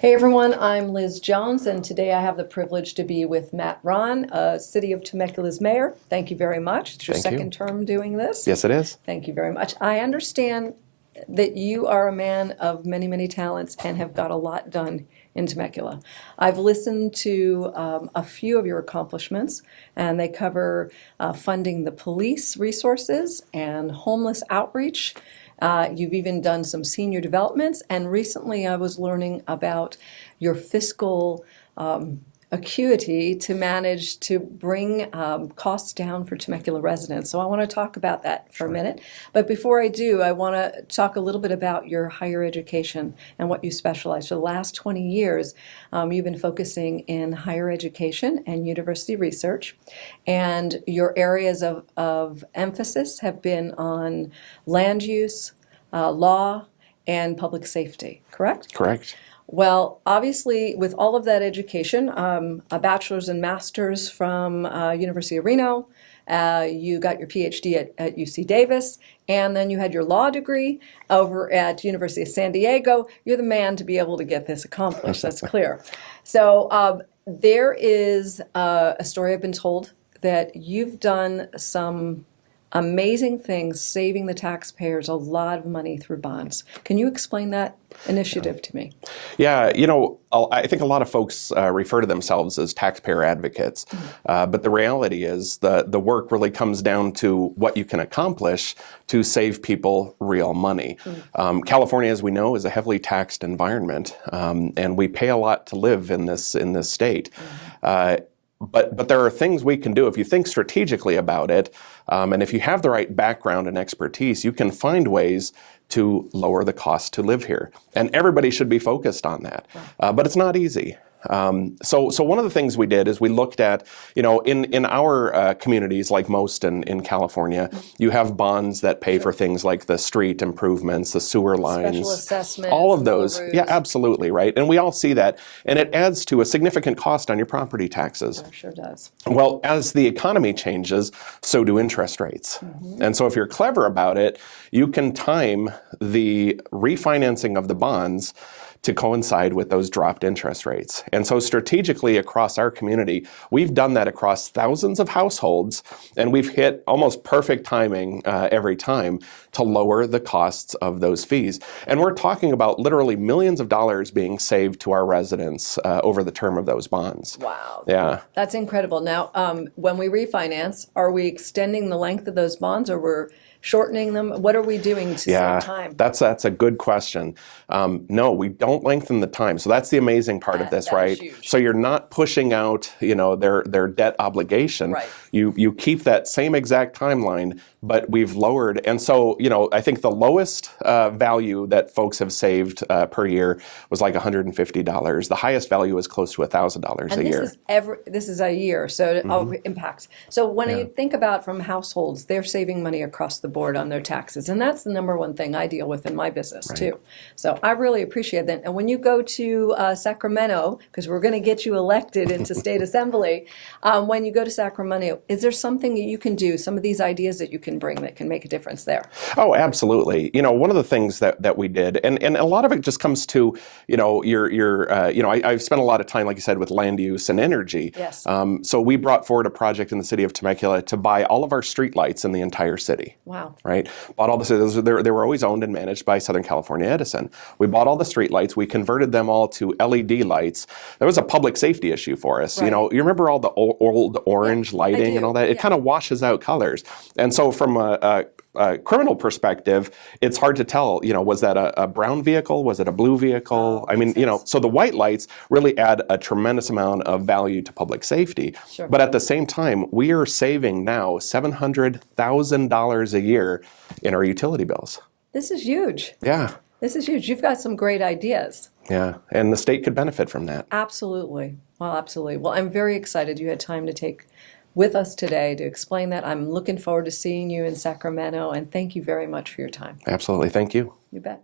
Hey everyone, I'm Liz Jones, and today I have the privilege to be with Matt Rahn, City of Temecula's mayor. Thank you very much. It's your Thank you. second term doing this. Yes, it is. Thank you very much. I understand that you are a man of many, many talents and have got a lot done in Temecula. I've listened to a few of your accomplishments, and they cover funding the police resources and homeless outreach. You've even done some senior developments, and recently I was learning about your fiscal acuity to manage to bring costs down for Temecula residents. So I want to talk about that for a minute. But before I do, I want to talk a little bit about your higher education and what you specialize. For the last 20 years, you've been focusing in higher education and university research. And your areas of emphasis have been on land use, law, and public safety, correct? Correct. Well, obviously, with all of that education, a bachelor's and master's from University of Reno, you got your PhD at UC Davis, and then you had your law degree over at University of San Diego. You're the man to be able to get this accomplished, that's clear. So there is a story I've been told that you've done some amazing things, saving the taxpayers a lot of money through bonds. Can you explain that initiative to me? Yeah, I think a lot of folks refer to themselves as taxpayer advocates, but the reality is the work really comes down to what you can accomplish to save people real money. California, as we know, is a heavily taxed environment, and we pay a lot to live in this state. But there are things we can do if you think strategically about it, and if you have the right background and expertise, you can find ways to lower the cost to live here. And everybody should be focused on that. But it's not easy. So one of the things we did is we looked at, in our communities, like most in California, you have bonds that pay for things like the street improvements, the sewer lines, special assessments, all of those. Yeah, absolutely, right. And we all see that, and it adds to a significant cost on your property taxes. It sure does. Well, as the economy changes, so do interest rates. And so if you're clever about it, you can time the refinancing of the bonds to coincide with those dropped interest rates. And so strategically across our community, we've done that across thousands of households, and we've hit almost perfect timing every time to lower the costs of those fees. And we're talking about literally millions of dollars being saved to our residents over the term of those bonds. Wow. Yeah. That's incredible. Now, when we refinance, are we extending the length of those bonds, or we're shortening them? What are we doing to save time? That's a good question. No, we don't lengthen the time. So that's the amazing part of this, right? Huge. So you're not pushing out, their debt obligation. Right. You keep that same exact timeline, but we've lowered. And so, I think the lowest value that folks have saved per year was like $150. The highest value is close to $1,000 a year. This is a year, so it all impacts. So when you think about from households, they're saving money across the board on their taxes, and that's the number one thing I deal with in my business too. So I really appreciate that. And when you go to Sacramento, because we're going to get you elected into state assembly, when you go to Sacramento, is there something that you can do, some of these ideas that you can bring that can make a difference there? Oh, absolutely. One of the things that we did, and a lot of it just comes to, I've spent a lot of time, like you said, with land use and energy. Yes. So we brought forward a project in the city of Temecula to buy all of our streetlights in the entire city. Wow. Right? Bought all they were always owned and managed by Southern California Edison. We bought all the streetlights. We converted them all to LED lights. That was a public safety issue for us. Right. You remember all the old orange lighting and all that? It kind of washes out colors. And so from a criminal perspective, it's hard to tell, was that a brown vehicle? Was it a blue vehicle? So the white lights really add a tremendous amount of value to public safety. Sure. But at the same time, we are saving now $700,000 a year in our utility bills. This is huge. Yeah. This is huge. You've got some great ideas. Yeah, and the state could benefit from that. Absolutely. Well, absolutely. Well, I'm very excited you had time to take with us today to explain that. I'm looking forward to seeing you in Sacramento, and thank you very much for your time. Absolutely. Thank you. You bet.